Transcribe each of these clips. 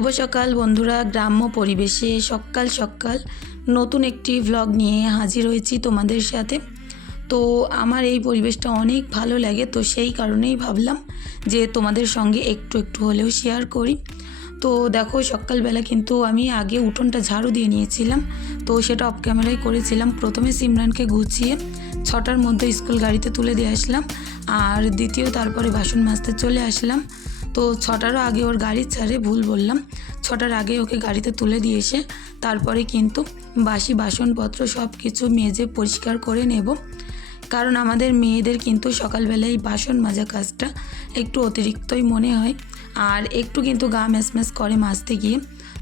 শুভ সকাল বন্ধুরা, গ্রাম্য পরিবেশে সকাল সকাল নতুন একটি ভ্লগ নিয়ে হাজির হয়েছি তোমাদের সাথে। তো আমার এই পরিবেশটা অনেক ভালো লাগে, তো সেই কারণেই ভাবলাম যে তোমাদের সঙ্গে একটু একটু হলেও শেয়ার করি। তো দেখো, সকালবেলা কিন্তু আমি আগে উঠোনটা ঝাড়ু দিয়ে নিয়েছিলাম, তো সেটা অফ ক্যামেরায় করেছিলাম। প্রথমে সিমরানকে গুছিয়ে ছটার মধ্যে স্কুল গাড়িতে তুলে দিয়ে আসলাম, আর দ্বিতীয় তারপরে বাসন মাজতে চলে আসলাম। তো ছটারও আগে ওর গাড়ি ছাড়ে ভুল বললাম। ছটার আগে ওকে গাড়িতে তুলে দিয়েছে তারপরে কিন্তু বাসি বাসনপত্র সব কিছু মেজে পরিষ্কার করে নেব। কারণ আমাদের মেয়েদের কিন্তু সকালবেলায় বাসন মাজা কাজটা একটু অতিরিক্তই মনে হয়। আর একটু কিন্তু গা ম্যাচম্যাচ করে মাছতে গিয়ে।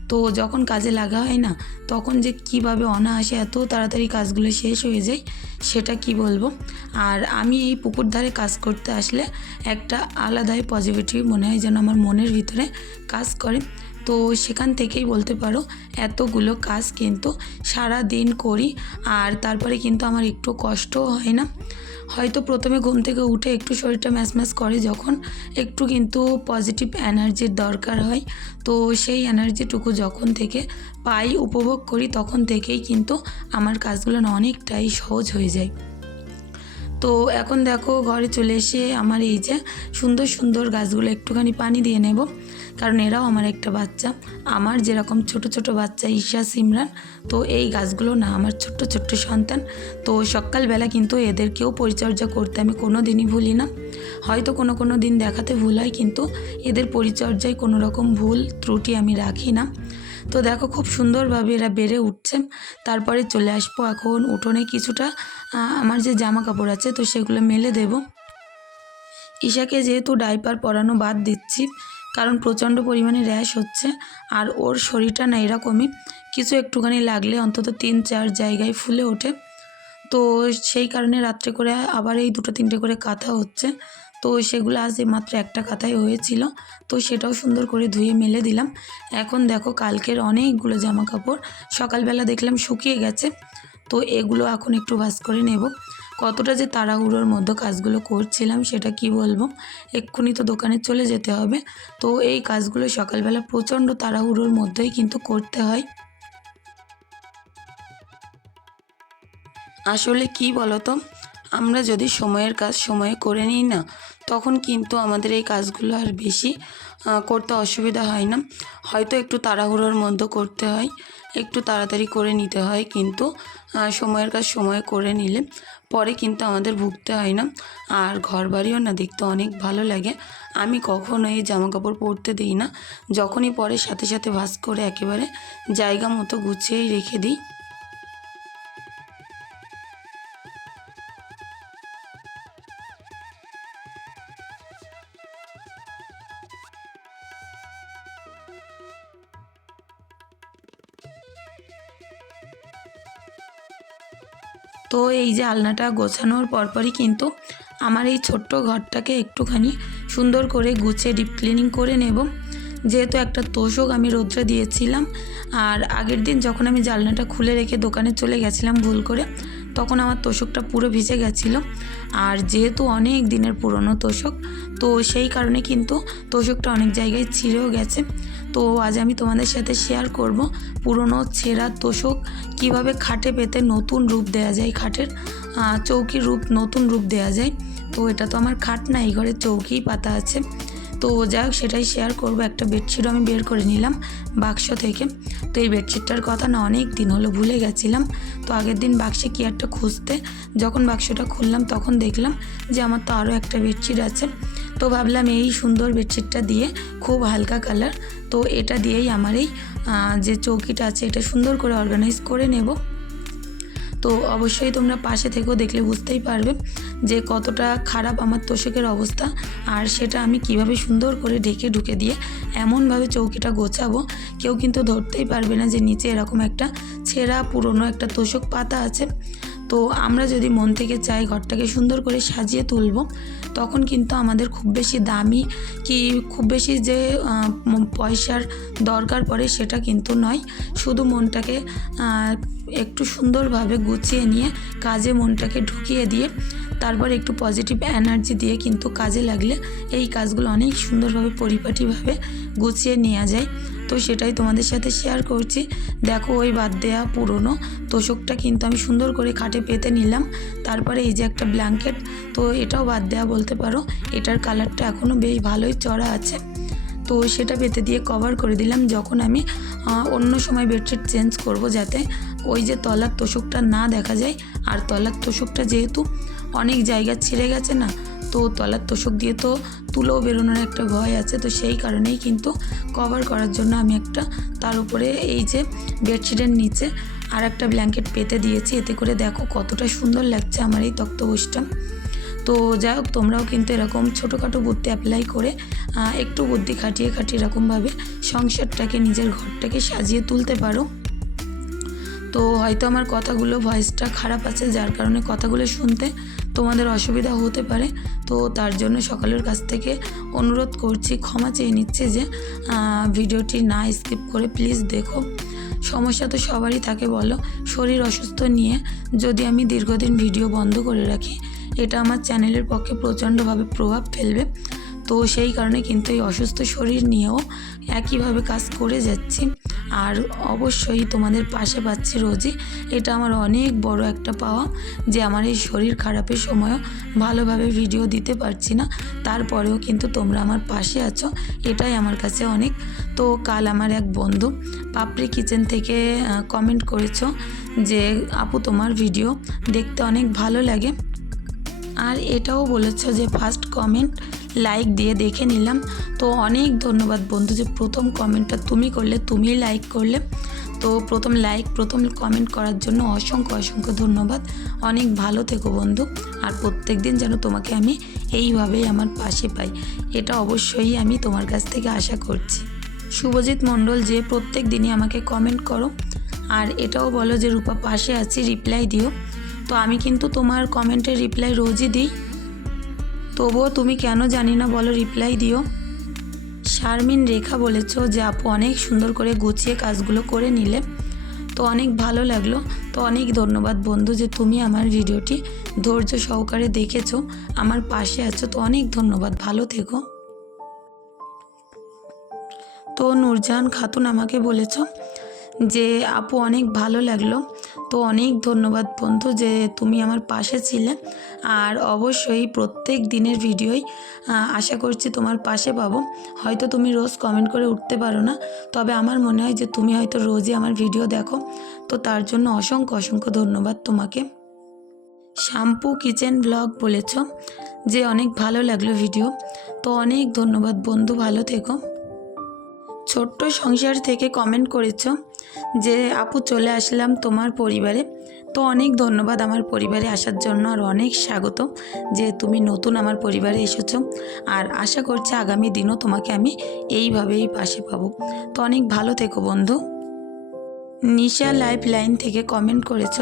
তো যখন কাজে লাগা হয় না, তখন যে কীভাবে অনায়াসে এত তাড়াতাড়ি কাজগুলো শেষ হয়ে যায়, সেটা কি বলব? আর আমি এই পুকুর ধারে কাজ করতে আসলে একটা আলাদাই পজিটিভ মনে হয় যেন আমার মনের ভিতরে কাজ করে। তো সেখান থেকেই বলতে পারো, এতগুলো কাজ কিন্তু সারা দিন করি। আর তারপরে কিন্তু আমার একটু কষ্টও হয় না। হয়তো প্রথমে ঘুম থেকে উঠে একটু শরীরটা ম্যাচ ম্যাচ করে যখন একটু কিন্তু পজিটিভ এনার্জির দরকার হয়। তো সেই এনার্জিটুকু যখন থেকে পাই, উপভোগ করি, তখন থেকেই কিন্তু আমার কাজগুলো অনেকটাই সহজ হয়ে যায়। তো এখন দেখো ঘরে চলে এসে আমার এই যে সুন্দর সুন্দর গাছগুলো একটুখানি পানি দিয়ে নেব। কারণ এরাও আমার একটা বাচ্চা। আমার যেরকম ছোট ছোট বাচ্চা ঈশা সিমরান তো এই গাছগুলো না, আমার ছোট্ট ছোট্ট সন্তান। তো সকালবেলা কিন্তু এদেরকেও পরিচর্যা করতে আমি কোনো দিনই ভুলি না। হয়তো কোনো কোনো দিন দেখাতে ভুল হয়, কিন্তু এদের পরিচর্যায় কোনো রকম ভুল, ত্রুটি আমি রাখি না। তো দেখো খুব সুন্দরভাবে এরা বেড়ে উঠছে। তারপরে চলে আসব এখন উঠোনে কিছুটা আমার যে জামা কাপড় আছে, তো সেগুলো মেলে দেব। ঈশাকে যেহেতু ডাইপার পরানো বাদ দিচ্ছি কারণ প্রচণ্ড পরিমাণে র্যাশ হচ্ছে আর ওর শরীরটা না এরকমই। কিছু একটুখানি লাগলে অন্তত তিন, চার জায়গায় ফুলে ওঠে। তো সেই কারণে রাত্রে করে আবার এই দুটো, তিনটে করে কাঁথা হচ্ছে। তো সেগুলো আজ মাত্র একটা কাঁথাই হয়েছিল। তো সেটাও সুন্দর করে ধুয়ে মেলে দিলাম। এখন দেখো কালকের অনেকগুলো জামা কাপড় সকালবেলা দেখলাম শুকিয়ে গেছে। তো এগুলো এখন একটু ভাস করে নেব। কতটা যে তাড়াহুড়োর মধ্যে কাজগুলো করছিলাম সেটা কি বলব? এক্ষুনি তো দোকানে চলে যেতে হবে। তো এই কাজগুলো সকালবেলা প্রচণ্ড তাড়াহুড়োর মধ্যেই কিন্তু করতে হয়। আসলে কি বলতো? আমরা যদি সময়ের কাজ সময়ে করে নিই না তখন কিন্তু আমাদের এই কাজগুলো আর বেশি করতে অসুবিধা হয় না। হয়তো একটু তাড়াহুড়োর মধ্যে করতে হয়, একটু তাড়াতাড়ি করে নিতে হয় কিন্তু সময়ের কাজ সময় করে নিলে পরে কিন্তু আমাদের ভুগতে হয় না। আর ঘর বাড়িও না দেখতে অনেক ভালো লাগে। আমি কখনো এই জামা কাপড় পরতে দিই না। যখনই পরে সাথে সাথে ভাস করে একেবারে জায়গা মতো গুছিয়েই রেখে দিই। তো এই যে আলনাটা গোছানোর পরপরই কিন্তু আমার এই ছোট্ট ঘরটাকে একটুখানি সুন্দর করে গুছিয়ে ডিপ ক্লিনিং করে নেব। যেহেতু একটা তোষক আমি রোদ্রে দিয়েছিলাম, আর আগের দিন যখন আমি জালনাটা খুলে রেখে দোকানে চলে গেছিলাম ভুল করে, তখন আমার তোষকটা পুরো ভিজে গেছিল। আর যেহেতু অনেক দিনের পুরনো তোষক, তো সেই কারণে কিন্তু তোষকটা অনেক জায়গায় ছিঁড়েও গেছে। তো আজ আমি তোমাদের সাথে শেয়ার করব পুরনো ছেঁড়া তোষক কীভাবে খাটে পেতে নতুন রূপ দেওয়া যায় খাটের চৌকির রূপ, নতুন রূপ দেওয়া যায়। তো এটা তো আমার খাট না, এই ঘরে চৌকিই পাতা আছে। তো যাই হোক সেটাই শেয়ার করব। একটা বেডশিটও আমি বের করে নিলাম বাক্স থেকে। তো এই বেডশিটটার কথা না অনেক দিন হলো ভুলে গেছিলাম। তো আগের দিন বাক্সে কি একটা খুঁজতে, যখন বাক্সটা খুললাম তখন দেখলাম যে আমার তো আরও একটা বেডশিট আছে। তো ভাবলাম এই সুন্দর বেডশিটটা দিয়ে খুব হালকা কালার তো এটা দিয়েই আমার এই যে চৌকিটা আছে এটা সুন্দর করে অর্গানাইজ করে নেব। তো অবশ্যই তোমরা পাশে থেকেও দেখলে বুঝতেই পারবে যে কতটা খারাপ আমার তোষকের অবস্থা আর সেটা আমি কীভাবে সুন্দর করে ঢেকে ঢুকে দিয়ে এমনভাবে চৌকিটা গোছাবো। কেউ কিন্তু ধরতেই পারবে না যে নিচে এরকম একটা ছেঁড়া পুরনো একটা তোষক পাতা আছে। তো আমরা যদি মন থেকে চাই ঘরটাকে সুন্দর করে সাজিয়ে তুলব তখন কিন্তু আমাদের খুব বেশি দামি কি খুব বেশি যে পয়সার দরকার পড়ে সেটা কিন্তু নয়। শুধু মনটাকে একটু সুন্দরভাবে গুছিয়ে নিয়ে কাজে মনটাকে ঢুকিয়ে দিয়ে তারপর একটু পজিটিভ এনার্জি দিয়ে কিন্তু কাজে লাগলে এই কাজগুলো অনেক সুন্দরভাবে, পরিপাটিভাবে গুছিয়ে নেওয়া যায়। তো সেটাই তোমাদের সাথে শেয়ার করছি। দেখো ওই বাদ দেওয়া পুরনো। তোষকটা কিন্তু আমি সুন্দর করে খাটে পেতে নিলাম। তারপরে এই যে একটা ব্ল্যাঙ্কেট তো এটাও বাদ দেওয়া বলতে পারো। এটার কালারটা এখনও বেশ ভালোই চড়া আছে। তো সেটা পেতে দিয়ে কভার করে দিলাম। যখন আমি অন্য সময় বেডশিট চেঞ্জ করব যাতে ওই যে তলার তোষকটা না দেখা যায়। আর তলার তোষকটা যেহেতু অনেক জায়গা ছিঁড়ে গেছে না তো তলার তোষক দিয়ে তো তুলোও বেরোনোর একটা ভয় আছে, তো সেই কারণেই কিন্তু কভার করার জন্য আমি একটা তার উপরে এই যে বেডশিটের নিচে আর একটা ব্ল্যাঙ্কেট পেতে দিয়েছি। এতে করে দেখো কতটা সুন্দর লাগছে আমার এই তক্তপোষটা তো যাই হোক, তোমরাও কিন্তু এরকম ছোটোখাটো বুদ্ধি অ্যাপ্লাই করে একটু বুদ্ধি খাটিয়ে খাটিয়ে এরকমভাবে সংসারটাকে, নিজের ঘরটাকে সাজিয়ে তুলতে পারো। তো হয়তো আমার কথাগুলো ভয়েসটা খারাপ আছে, যার কারণে কথাগুলো শুনতে তোমাদের অসুবিধা হতে পারে, তো তার জন্য সকালের কাছ থেকে অনুরোধ করছি, ক্ষমা চেয়ে নিচ্ছে যে ভিডিওটি না স্কিপ করে প্লিজ দেখো। সমস্যা তো সবারই থাকে বলো, শরীর অসুস্থ নিয়ে যদি আমি দীর্ঘদিন ভিডিও বন্ধ করে রাখি, এটা আমার চ্যানেলের পক্ষে প্রচণ্ডভাবে প্রভাব ফেলবে। তো সেই কারণে কিন্তু এই অসুস্থ শরীর নিয়েও একইভাবে কাজ করে যাচ্ছি। আর অবশ্যই তোমাদের পাশে পাচ্ছি রোজই। এটা আমার অনেক বড় একটা পাওয়া যে আমার এই শরীর খারাপের সময়ও ভালোভাবে ভিডিও দিতে পারছি না। তারপরেও কিন্তু তোমরা আমার পাশে আছো, এটাই আমার কাছে অনেক। তো কাল আমার এক বন্ধু পাপড়ি কিচেন থেকে কমেন্ট করেছ যে, আপু, তোমার ভিডিও দেখতে অনেক ভালো লাগে। আর এটাও বলেছ যে ফার্স্ট কমেন্ট লাইক দিয়ে দেখে নিলাম। তো অনেক ধন্যবাদ বন্ধু যে প্রথম কমেন্টটা তুমি করলে, তুমিই লাইক করলে। তো প্রথম লাইক প্রথম কমেন্ট করার জন্য অসংখ্য অসংখ্য ধন্যবাদ। অনেক ভালো থেকো বন্ধু। আর প্রত্যেক দিন যেন তোমাকে আমি এইভাবেই আমার পাশে পাই। এটা অবশ্যই আমি তোমার কাছ থেকে আশা করছি। শুভজিৎ মণ্ডল, যে প্রত্যেক দিনই আমাকে কমেন্ট করো। আর এটাও বলো যে রূপা পাশে আছি রিপ্লাই দিও। তো আমি কিন্তু তোমার কমেন্টের রিপ্লাই রোজই দিই। তবুও তুমি কেন জানি না বলো, রিপ্লাই দিও। শারমিন রেখা বলেছ যে, আপু অনেক সুন্দর করে গুছিয়ে কাজগুলো করে নিলে তো অনেক ভালো লাগল। তো অনেক ধন্যবাদ বন্ধু যে তুমি আমার ভিডিওটি ধৈর্য সহকারে দেখেছ, আমার পাশে আছো। তো অনেক ধন্যবাদ, ভালো থেকো। তো নূরজাহান খাতুন আমাকে বলেছ যে আপু অনেক ভালো লাগল। তো অনেক ধন্যবাদ বন্ধু যে তুমি আমার পাশে ছিলে। আর অবশ্যই প্রত্যেক দিনের ভিডিওই আশা করছি তোমার পাশে পাবো। হয়তো তুমি রোজ কমেন্ট করে উঠতে পারো না। তবে আমার মনে হয় যে তুমি হয়তো রোজই আমার ভিডিও দেখো। তো তার জন্য অসংখ্য অসংখ্য ধন্যবাদ তোমাকে। শ্যাম্পু কিচেন ব্লগ বলেছ, যে অনেক ভালো লাগল ভিডিও। তো অনেক ধন্যবাদ বন্ধু, ভালো থেকো। ছোট্ট সংসার থেকে কমেন্ট করেছ। যে, আপু, চলে আসলাম তোমার পরিবারে। তো অনেক ধন্যবাদ আমার পরিবারে আসার জন্য, আর অনেক স্বাগত যে, তুমি নতুন আমার পরিবারে এসেছ। আর আশা করছি আগামী দিনও তোমাকে আমি এইভাবেই পাশে পাবো। তো অনেক ভালো থেকো বন্ধু। নিশা লাইফ লাইন থেকে কমেন্ট করেছ।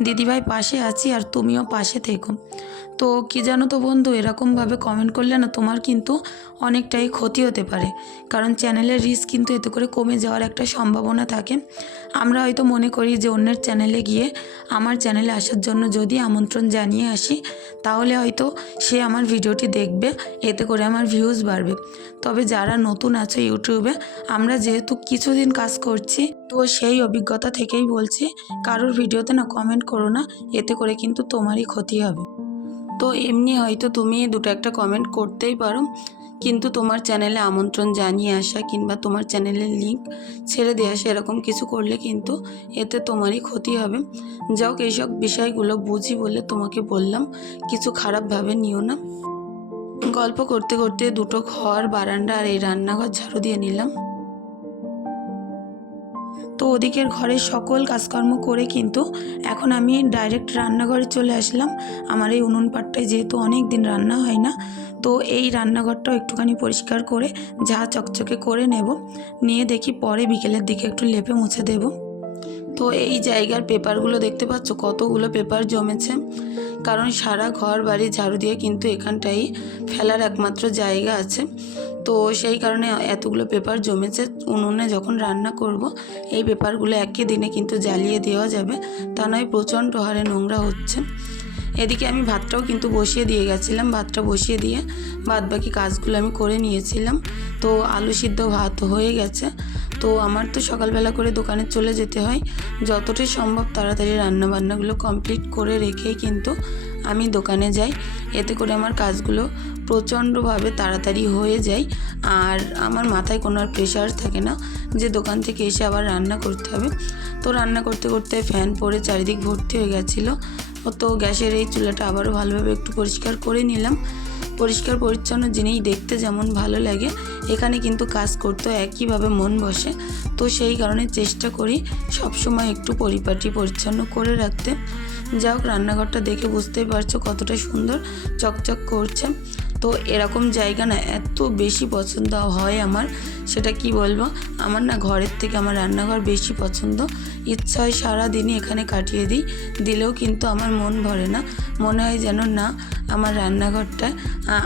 দিদিভাই পাশে আছি আর তুমিও পাশে থেকো। তো কি জানো তো বন্ধু, এরকমভাবে কমেন্ট করলে না তোমার কিন্তু অনেকটাই ক্ষতি হতে পারে। কারণ চ্যানেলের রিস্ক কিন্তু এতে করে কমে যাওয়ার একটা সম্ভাবনা থাকে। আমরা হয়তো মনে করি যে অন্যের চ্যানেলে গিয়ে আমার চ্যানেলে আসার জন্য যদি আমন্ত্রণ জানিয়ে আসি, তাহলে হয়তো সে আমার ভিডিওটি দেখবে, এতে করে আমার ভিউজ বাড়বে। তবে যারা নতুন আছে ইউটিউবে, আমরা যেহেতু কিছুদিন কাজ করছি, তো সেই অভিজ্ঞতা থেকেই বলছি, কারোর ভিডিওতে না কমেন্ট করো না, এতে করে কিন্তু তোমারই ক্ষতি হবে। তো এমনি হয়তো তুমি দুটো একটা কমেন্ট করতেই পারো, কিন্তু তোমার চ্যানেলে আমন্ত্রণ জানিয়ে আসা কিংবা তোমার চ্যানেলের লিঙ্ক ছেড়ে দিয়ে আসা এরকম কিছু করলে কিন্তু এতে তোমারই ক্ষতি হবে। যাক এইসব বিষয়গুলো বুঝি বলে তোমাকে বললাম, কিছু খারাপভাবে নিও না। গল্প করতে করতে দুটো ঘর, বারান্দা আর এই রান্নাঘর ঝাড়ু দিয়ে নিলাম। তো ওদিকের ঘরের সকল কাজকর্ম করে কিন্তু এখন আমি ডাইরেক্ট রান্নাঘরে চলে আসলাম। আমার এই উনুন পাটটায় যেহেতু অনেক দিন রান্না হয় না, তো এই রান্নাঘরটাও একটুখানি পরিষ্কার করে যা চকচকে করে নেব। নিয়ে দেখি পরে বিকেলের দিকে একটু লেপে মুছে দেব। তো এই জায়গার পেপারগুলো দেখতে পাচ্ছ, কতগুলো পেপার জমেছে। কারণ সারা ঘর বাড়ি ঝাড়ু দিয়ে কিন্তু এখানটাই ফেলার একমাত্র জায়গা আছে। তো সেই কারণে এতগুলো পেপার জমেছে। উনুনে যখন রান্না করব, এই পেপারগুলো একই দিনে কিন্তু জ্বালিয়ে দেওয়া যাবে। তা নয়, প্রচণ্ড হারে নোংরা হচ্ছে। এদিকে আমি ভাতটাও কিন্তু বসিয়ে দিয়ে গেছিলাম। ভাতটা বসিয়ে দিয়ে বাদ বাকি কাজগুলো আমি করে নিয়েছিলাম। তো আলু সিদ্ধ ভাত হয়ে গেছে। তো আমার তো সকালবেলা করে দোকানে চলে যেতে হয়। যতটাই সম্ভব তাড়াতাড়ি রান্নাবান্নাগুলো কমপ্লিট করে রেখেই কিন্তু আমি দোকানে যাই। এতে করে আমার কাজগুলো প্রচণ্ডভাবে তাড়াতাড়ি হয়ে যায়। আর আমার মাথায় কোনো আর প্রেশার থাকে না যে দোকান থেকে এসে আবার রান্না করতে হবে। তো রান্না করতে করতে ফ্যান পরে চারিদিক ভর্তি হয়ে গেছিল। তো গ্যাসের এই চুলাটা আবারও ভালোভাবে একটু পরিষ্কার করে নিলাম। পরিষ্কার পরিচ্ছন্ন জিনিস দেখতে যেমন ভালো লাগে। এখানে কিন্তু কাজ করতে একইভাবে মন বসে। তো সেই কারণে চেষ্টা করি সবসময় একটু পরিপাটি পরিচ্ছন্ন করে রাখতে। যা হোক, রান্নাঘরটা দেখে বুঝতেই পারছ কতটা সুন্দর চকচক করছে। তো এরকম জায়গা না এত বেশি পছন্দ হয় আমার, সেটা কি বলব? আমার না ঘরের থেকে আমার রান্নাঘর বেশি পছন্দ। ইচ্ছা হয় সারাদিনই এখানে কাটিয়ে দিই, দিলেও কিন্তু আমার মন ভরে না। মনে হয় যেন না, আমার রান্নাঘরটায়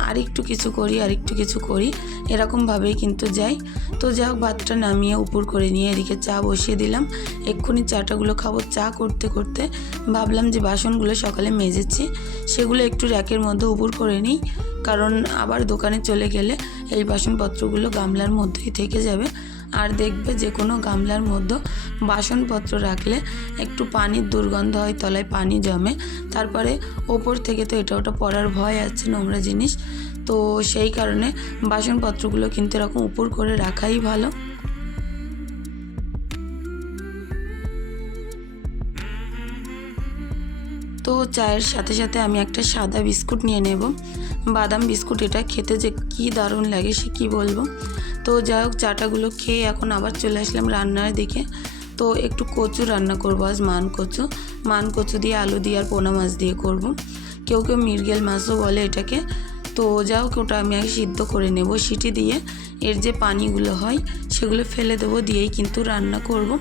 আরেকটু কিছু করি, আরেকটু কিছু করি, এরকমভাবেই কিন্তু যাই। তো যা হোক, ভাতটা নামিয়ে উপর করে নিয়ে এদিকে চা বসিয়ে দিলাম। এক্ষুনি চাটাগুলো খাব। চা করতে করতে ভাবলাম যে বাসনগুলো সকালে মেজেছি, সেগুলো একটু র্যাকের মধ্যে উপর করে নিই। কারণ আবার দোকানে চলে গেলে এই বাসনপত্রগুলো গামলার মধ্যেই থেকে যাবে। আর দেখবে যে কোনো গামলার মধ্যে বাসনপত্র রাখলে একটু পানির দুর্গন্ধ হয়, তলায় পানি জমে। তারপরে ওপর থেকে তো এটা ওটা পড়ার ভয় আছে নোংরা জিনিস। তো সেই কারণে বাসনপত্রগুলো কিন্তু এরকম উপর করে রাখাই ভালো। তো চায়ের সাথে সাথে আমি একটা সাদা বিস্কুট নিয়ে নেব। বাদাম বিস্কুট, এটা খেতে যে কী দারুণ লাগে সে কী বলব? তো যাই হোক, চাটাগুলো খেয়ে এখন আবার চলে আসলাম রান্নার দিকে। তো একটু কচু রান্না করব আজ, মান কচু। মান কচু দিয়ে আলু দিয়ে আর পোনা মাছ দিয়ে করব। কেউ কেউ মির্গেল মাছও বলে এটাকে। তো যা হোক, ওটা আমি আগে সিদ্ধ করে নেব সিটি দিয়ে। এর যে পানিগুলো হয়, সেগুলো ফেলে দেবো, দিয়েই কিন্তু রান্না করব।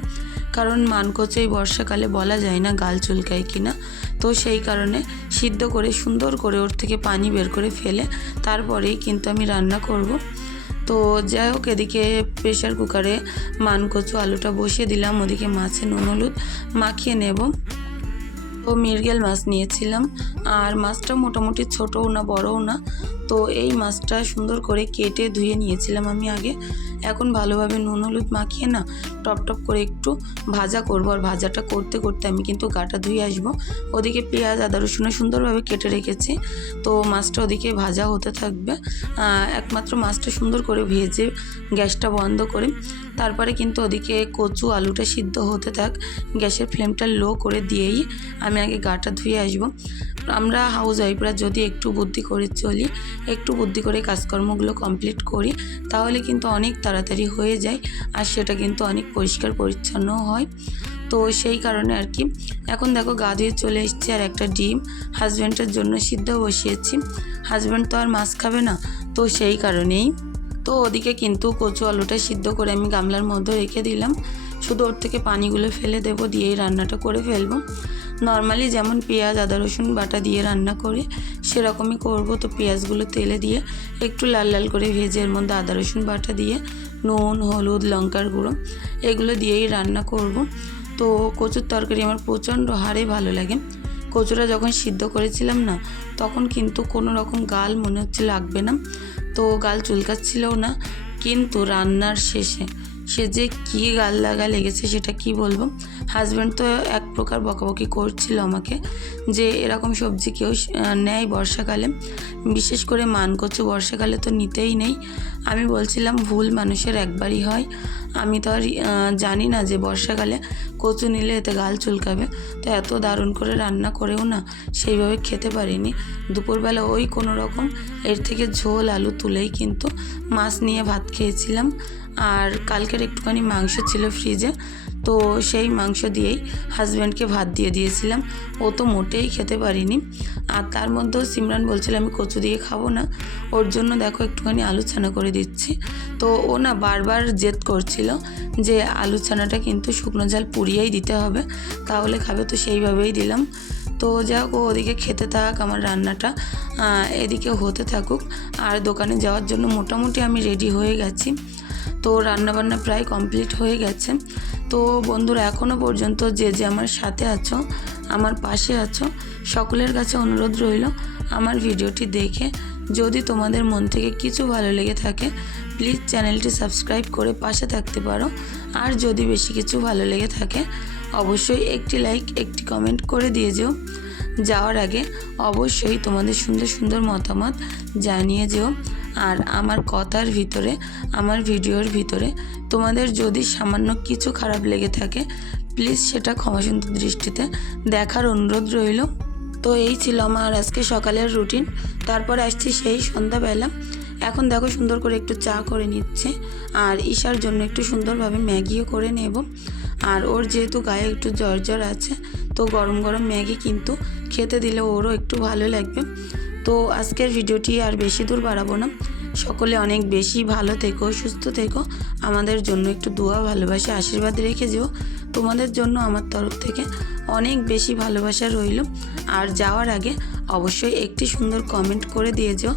কারণ মানকচু এই বর্ষাকালে বলা যায় না গাল চুলকায় কিনা। তো সেই কারণে সিদ্ধ করে সুন্দর করে ওর থেকে পানি বের করে ফেলে তারপরেই কিন্তু আমি রান্না করব। তো যাই হোক, এদিকে প্রেশার কুকারে মানকচু আলুটা বসিয়ে দিলাম, ওদিকে মাছে নুন হলুদ মাখিয়ে নেব। তো মিরগেল মাছ নিয়েছিলাম, আর মাছটা মোটামুটি ছোটও না, বড়ও না। তো এই মাছটা সুন্দর করে কেটে ধুয়ে নিয়েছিলাম আমি আগে। এখন ভালোভাবে নুন হলুদ মাখিয়ে না টপ টপ করে একটু ভাজা করব। আর ভাজাটা করতে করতে আমি কিন্তু গাটা ধুয়ে আসব। ওদিকে পেঁয়াজ, আদা, রসুনও সুন্দরভাবে কেটে রেখেছি। তো মাছটা ওদিকে ভাজা হতে থাকবে। একমাত্র মাছটা সুন্দর করে ভেজে গ্যাসটা বন্ধ করে। তারপরে কিন্তু ওদিকে কচু, আলুটা সিদ্ধ হতে থাক। গ্যাসের ফ্লেমটা লো করে দিয়েই আমি আগে গাটা ধুয়ে আসব। আমরা হাউস ওয়াইফরা যদি একটু বুদ্ধি করে চলি, একটু বুদ্ধি করে কাজকর্মগুলো কমপ্লিট করি, তাহলে কিন্তু অনেক তাড়াতাড়ি হয়ে যায়। আর সেটা কিন্তু অনেক পরিষ্কার পরিচ্ছন্ন হয়। তো সেই কারণে আর কি। এখন দেখো গা ধুয়ে চলে এসছি আর একটা ডিম। হাজব্যান্ডের জন্য সিদ্ধ বসিয়েছি। হাজব্যান্ড তো আর মাছ খাবে না, তো সেই কারণেই। তো ওদিকে কিন্তু কচু আলুটা সিদ্ধ করে আমি গামলার মধ্যে রেখে দিলাম। শুধু ওর থেকে পানিগুলো ফেলে দেবো, দিয়েই রান্নাটা করে ফেলব। নর্মালি যেমন পেঁয়াজ, আদা, রসুন বাটা দিয়ে রান্না করে, সেরকমই করব। তো পেঁয়াজগুলো তেলে দিয়ে একটু লাল লাল করে ভেজে, এর মধ্যে আদা, রসুন বাটা দিয়ে নুন, হলুদ, লঙ্কার গুঁড়ো এগুলো দিয়েই রান্না করব। তো কচুর তরকারি আমার প্রচণ্ড হারে ভালো লাগে। কচুরা যখন সিদ্ধ করেছিলাম না, তখন কিন্তু কোনো রকম গাল মনে হচ্ছে লাগবে না। তো গাল চুলকাচ্ছিলও না, কিন্তু রান্নার শেষে সে যে কী গাল লাগা লেগেছে সেটা কি বলব? হাজব্যান্ড তো এক প্রকার বকাবকি করছিল আমাকে যে এরকম সবজি কেউ নেয় বর্ষাকালে। বিশেষ করে মান কচু বর্ষাকালে তো নিতেই নেই। আমি বলছিলাম, ভুল মানুষের একবারই হয়। আমি তো আর জানি না যে বর্ষাকালে কচু নিলে এতে গাল চুলকাবে। তো এত দারুণ করে রান্না করেও না সেইভাবে খেতে পারিনি। দুপুরবেলা ওই কোনো রকম, এর থেকে ঝোল, আলু তুলেই কিন্তু মাছ নিয়ে ভাত খেয়েছিলাম। আর কালকের একটুখানি মাংস ছিল ফ্রিজে তো সেই মাংস দিয়েই হাজব্যান্ডকে ভাত দিয়ে দিয়েছিলাম। ও তো মোটেই খেতে পারিনি। আর তার মধ্যেও সিমরান বলছিল, আমি কচু দিয়ে খাব না। ওর জন্য দেখো একটুখানি আলু ছানা করে দিচ্ছি। তো ও না বারবার জেদ করছিল যে আলু ছানাটা কিন্তু শুকনো ঝাল পুড়িয়েই দিতে হবে। তাহলে খাবে, তো সেইভাবেই দিলাম। তো যাক, ও ওদিকে খেতে থাক আমার রান্নাটা। এদিকে হতে থাকুক। আর দোকানে যাওয়ার জন্য মোটামুটি আমি রেডি হয়ে গেছি। তো রান্নাবান্না প্রায় কমপ্লিট হয়ে গেছে। তো বন্ধুরা এখনও পর্যন্ত যে যে আমার সাথে আছো, আমার পাশে আছো, সকলের কাছে অনুরোধ রইল আমার ভিডিওটি দেখে। যদি তোমাদের মন থেকে কিছু ভালো লেগে থাকে প্লিজ চ্যানেলটি সাবস্ক্রাইব করে পাশে থাকতে পারো। আর যদি বেশি কিছু ভালো লেগে থাকে, অবশ্যই একটি লাইক একটি কমেন্ট করে দিয়ে যেও। যাওয়ার আগে অবশ্যই তোমাদের সুন্দর সুন্দর মতামত জানিয়ে যেও। আর আমার কথার ভিতরে, আমার ভিডিওর ভিতরে তোমাদের যদি সামান্য কিছু খারাপ লেগে থাকে প্লিজ সেটা ক্ষমাসুন্দর দৃষ্টিতে দেখার অনুরোধ রইল। তো এই ছিল আমার আজকে সকালের রুটিন তারপর আসছি সেই সন্ধ্যাবেলা। এখন দেখো সুন্দর করে একটু চা করে নিচ্ছে। আর ঈশার জন্য একটু সুন্দরভাবে ম্যাগিও করে নেব। আর ওর যেহেতু গায়ে একটু জ্বর জ্বর আছে, তো গরম গরম ম্যাগি কিন্তু খেতে দিলে ওরও একটু ভালো লাগবে। তো আজকের ভিডিওটি আর বেশি দূর বাড়াবো না। সকলে অনেক বেশি ভালো থেকো, সুস্থ থেকো। আমাদের জন্য একটু দোয়া, ভালোবাসা, আশীর্বাদ রেখে যেও। তোমাদের জন্য আমার তরফ থেকে অনেক বেশি ভালোবাসা রইল। আর যাওয়ার আগে অবশ্যই একটি সুন্দর কমেন্ট করে দিয়ে যেও।